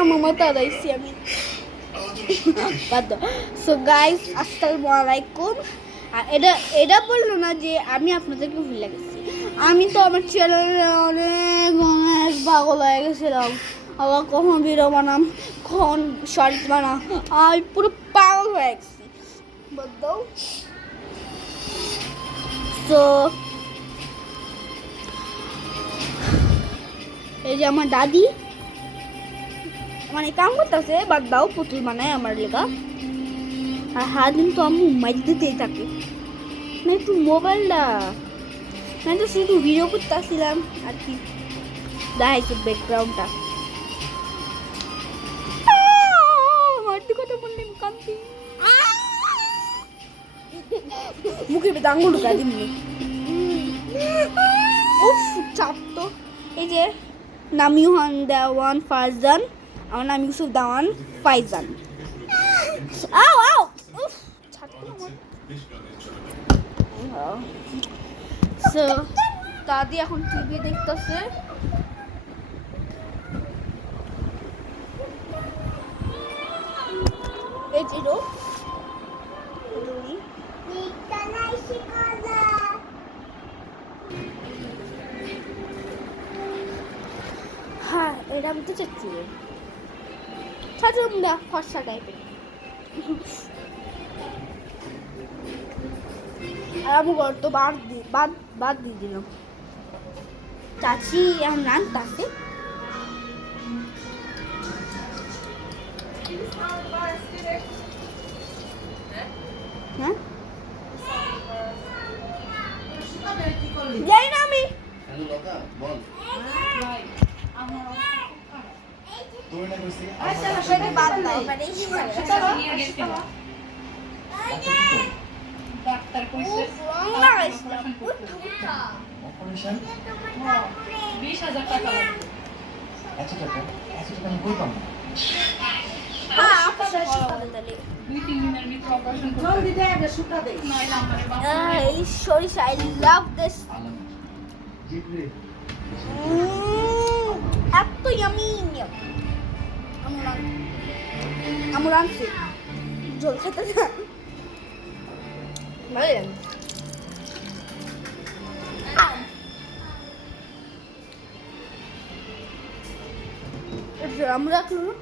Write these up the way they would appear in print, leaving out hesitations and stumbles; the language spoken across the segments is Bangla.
আমার মাথা দাইছি আমি। সো গাইস, আসসালামু আলাইকুম। আর এটা এটা বললো না যে আমি আপনাদেরকে ভুলে গেছি। আমি তো আমার চ্যানেলে অনেক অনেক পাগল হয়ে গেছিলাম। আবার কখন ভিডিও বানাম, কখন শর্টস বানাম, আমি পুরো পাগল হয়ে গেছি। বলতো সো এই যে আমার দাদি মানে কাম করতেছে, বাদ দাও, পুতুল বানায় আমার লেখা। আর সারাদিন তো আমি মোবাইল দিতেই থাকি, না একটু মোবাইলটা না তো শুধু ভিডিও করতেছিলাম আর কি। দেখাইছে ব্যাকগ্রাউন্ডটা আমার তো কথা বললে কান্তি মুখে বেদা আঙুল ঢুকা দিমনি। উফ চাপ তো। এই যে নামিউহান দেওয়ান ফারজান, আমার নাম ইউসুফ দেওয়ান ফাইজান। আও আও উফ ছাড়তো না। সো দাদি এখন টিভি দেখতেছে। এই যে হ্যাঁ, এটা আমি তো চাচ্ছি ছাত্রমুন্দা ফর্সা টাইপের। আর আমি ঘর তো বাদ দিয়ে দিলাম। চাচি এখন রান্তাছে। হ্যাঁ যাই না আমি। ডাক্তার কইছে অপারেশন 20,000 টাকা লাগবে। এত টাকা আমি কই পাবো? হ্যাঁ আপনারা সুতা দিলে 2-3 দিনের ভিতর অপারেশন করতে জলদি দে আগে সুতা দে নইলে আমারে বাবা এই সরিষা আই লাভ দিস এত ইয়ামি আমার আনছি জল খেতে না ভালো ড্রাম রাখলো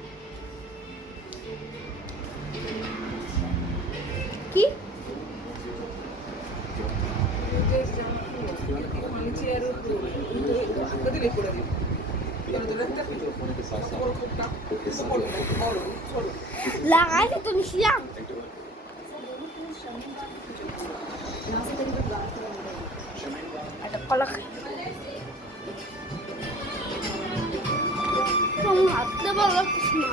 কি লাগাইছে তো মিশিলাম একটা কলা খাই তোমার হাতে ভালো লাগতেছে না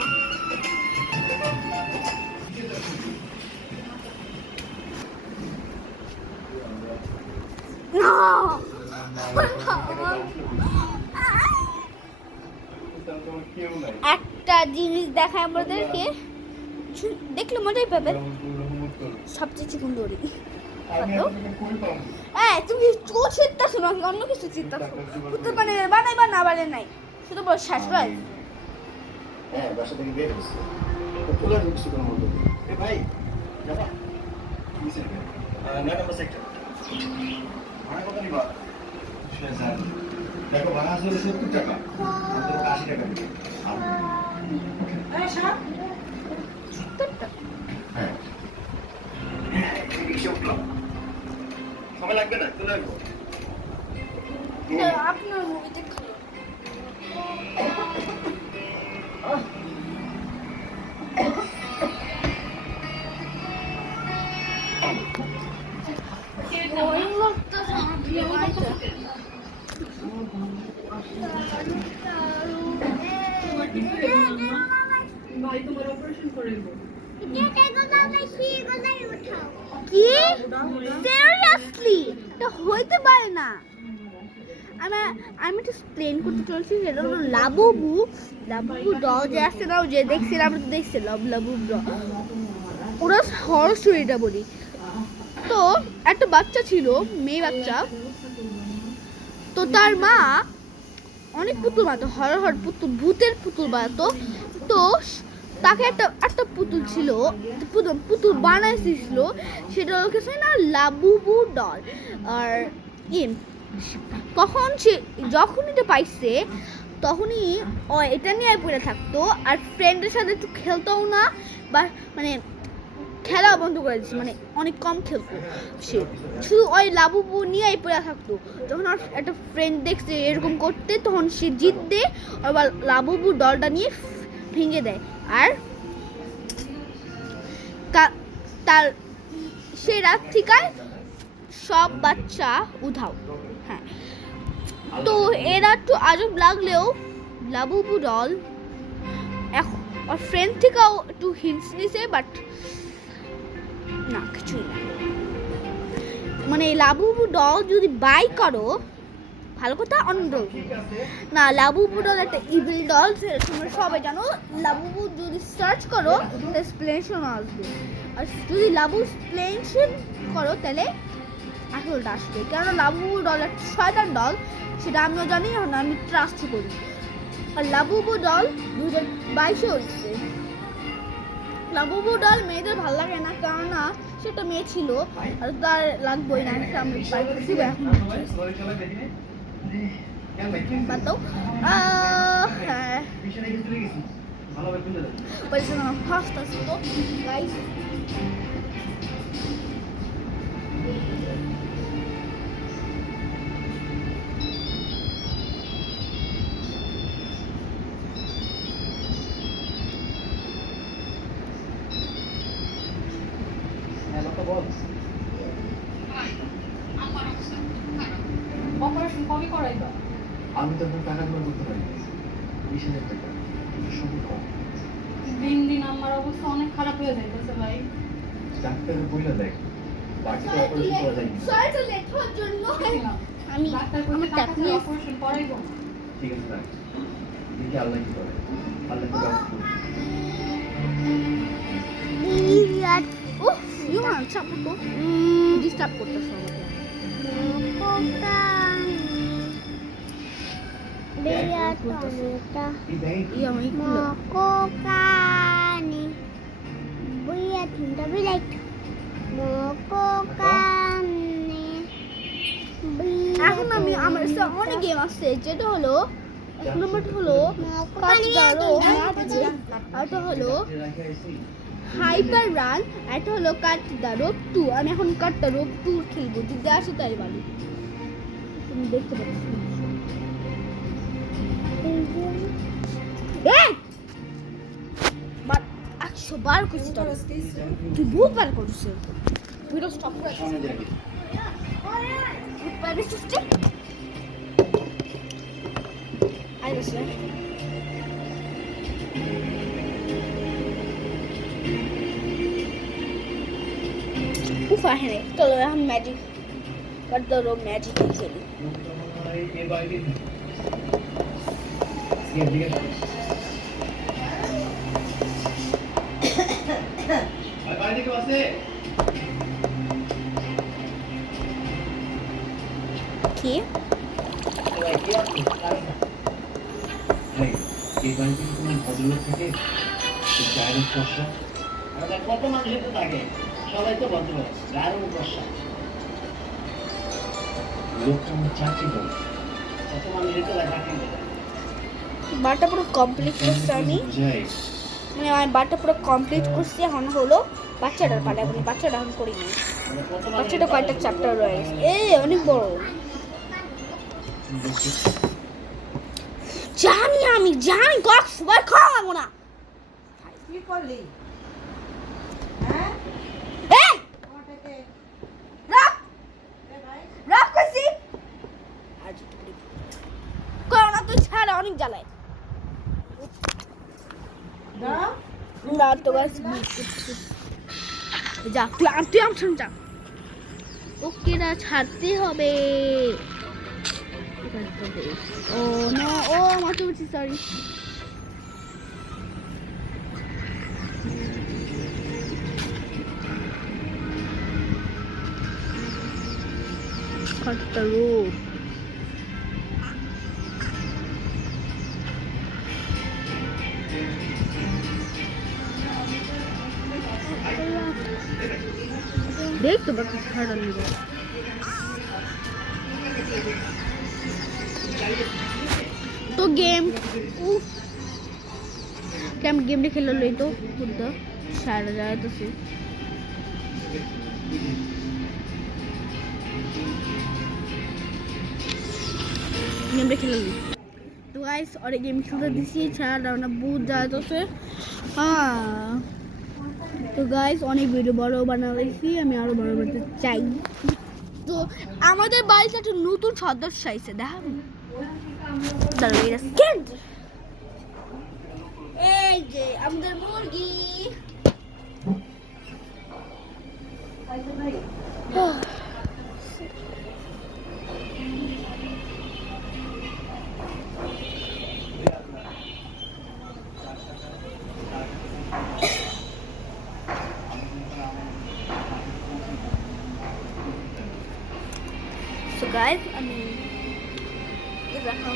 একটা জিনিস দেখায় আমাদেরকে, দেখলে মজাই পাবে। সবচেয়ে চিকন দড়ি। হ্যাঁ তুমি চোখ চিন্তাছো না, অন্য কিছু চিন্তাছো। বুঝতে মানে বানাইবা না বানাই নাই, শুধু বল শ্বাস ভাই। হ্যাঁ বাসা থেকে বের হচ্ছে তো খোলা ঢুকছি কোনো মতো। এ ভাই যাবা কিসের না নাম্বার সেক্টর ভাড়া কত নিবা? 6000। দেখো ভাড়া আসলে 70 টাকা, আমাদের 80 টাকা দিবে। এই সাহেব 70 টাকা। হ্যাঁ সময় লাগবে না, চলে আসবো। আপনার মুভিতে খালি ভাই তোমার অপারেশন করে দেব। কি সিরিয়াসলি এটা হইতে পারে না। আমি একটু প্লেন করতে চলছি, সেটা হলো লাবুবু ড যে আসছে না, যে দেখছিলাম আমরা তো দেখছিলাম লাবুবু ড, ওরা হরর স্টোরিটা বলি। তো একটা বাচ্চা ছিল, মেয়ে বাচ্চা, তো তার মা অনেক পুতুল বানাতো, হর পুতুল, ভূতের পুতুল বানাতো। তো তাকে একটা একটা পুতুল ছিল, পুতুল বানাইছিল, সেটা হচ্ছে না লাবুবু ডল। আর তখন সে যখন এটা পাইছে তখনই ও এটা নিয়ে পড়ে থাকতো, আর ফ্রেন্ডের সাথে একটু খেলতেও না, বা মানে খেলা বন্ধ করে দিচ্ছে, মানে অনেক কম খেলতো সে, শুধু ওই লাবুবু নিয়েই পড়ে থাকতো। যখন ওর একটা ফ্রেন্ড দেখছে এরকম করতে, তখন সে জিততে আবার লাবুবু ডলটা নিয়ে ভেঙে দেয়। আর তার সেই রাত থেকে সব বাচ্চা উধাও। হ্যাঁ, তো এরা একটু আজব লাগলেও লাবুবু ডল এখন ওর ফ্রেন্ড থেকেও একটু হিন্টস নিছে, বাট না কিছুই না। মানে লাবুবু ডল যদি বাই করো ভালো কথা, অন্য না, লাবুবু ডল একটা ইভিল ডল, তোমরা সবাই জানো। লাবুবু যদি সার্চ করো এক্সপ্লেনেশন আসবে, আর যদি লাবু এক্সপ্লেনেশন করো তাহলে আসলটা আসবে। কেননা লাবুবু ডল একটা শয়তান ডল, সেটা আমিও জানি, এখন আমি ট্রাস্ট করি। আর লাবুবু ডল 2022-এ হয়েছে। লাবুবু ডল মেয়েদের ভালো লাগে না, কেননা সেটা মেয়ে ছিল, আর তার লাগবেই না। আমি পাইছি এখন বাতাও। হ্যাঁ, বলছে না ফার্স্ট আসতো গাইস। অপারেশন কবে করাইবা? আমি তো এখন টাকা জমা করতে পারি 20,000 টাকা, কিন্তু সময় কম। দিন দিন আমার অবস্থা অনেক খারাপ হয়ে যাইতেছে ভাই। ডাক্তারের বইলা দেখ, বাকি তো অপারেশন করা যায় না। সরি লেট হওয়ার জন্য আমি ডাক্তার কইছে আমার টাকা দিয়ে ট্যাবলেট অপারেশন করাইবো না। ঠিক আছে রাখ, দেখি আল্লাহ কি করে। আল্লাহ তো ব্যবস্থা করবে। উফ ইউমান চাপো তো ডিস্টার্ব করতেছ আমাকে। এই ব্যাগে কি? আমি এখন আমি আমার কাছে অনেক গেম আছে, যেটা হলো এক নম্বরটা হলো কাটদারো, আরটা হলো হাইপার রান, একটা হলো কাটদারো 2। আমি এখন কাটদারো 2 খেলবো, যদি আসে তাই ভালো। তুমি দেখতে পাচ্ছ বাট 100 বার করছি তোর, তুই বহুত বার করছিস। ভিডিও স্টপ করে সামনে যাই। বাইরে সিস্টেম আই গেছে। উফা হ্যাঁ, চলো এখন ম্যাজিক কাটদারো ম্যাজিক খেলি। এই বাইরে এই দিকে আর বাইরে কেউ আছে? কি ভাই কে আছে? ভাই এই বাড়িতে কি কোনো ভদ্রলোক থাকে? গায়ের ফর্সা? কত মানুষ তো থাকে, সবাই তো ভদ্রলোক, গায়ের ফর্সা। লোকটা আমার চাকরি করে, কত মানুষ তো চাকরি করে। বারটা পুরো কমপ্লিট করছি আমি, মানে আমি বারটা পুরো কমপ্লিট করছি। এখন হলো বাচ্চাটার পালা, মানে বাচ্চাটা এখন করিনি। বাচ্চাটা কয়েকটা চ্যাপ্টার রয়ে গেছে, অনেক বড়। জানি আমি জানি সবাই খাওয়াবো না। কি করলি? হ্যাঁ? এই আমাকে রাখ এ ভাই রাখ কইছি। আজ করোনা তুই ছাড়া অনেক জ্বালায়। দাও। না তো গাছ যা তুই আমছন যা, ওকে না ছাড়তে হবে। ও নো, ও আমার তো উঠছি, সরি। Cut the rope. দেখ তো বাকি ছাড়া নিব তো গেম উফ কেম গেমটা খেলে লই তো বুদ্ধ সারা যায় তো সে গেমটা খেলে লই তো গাইস और गेम শুরু দিছি ছাড়া না বহুত যায় তো সে তো গাইস অনেক ভিডিও বড় বানাইছি আমি আরো বড় বানাতে চাই তো আমাদের বাড়িতে একটা নতুন সদস্য আইছে দেখাম দাঁড়াও এটা স্ক্যান এই যে আমাদের মুরগি So guys, I mean, is that how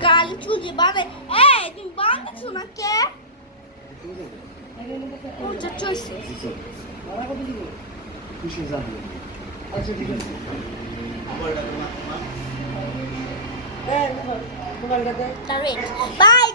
কাল চুজি বাদে এই তুমি বাঁধছো না কে ও চাচ্ছইছে কিসে যাবে আচ্ছা ঠিক আছে মোবাইলটা দে বাই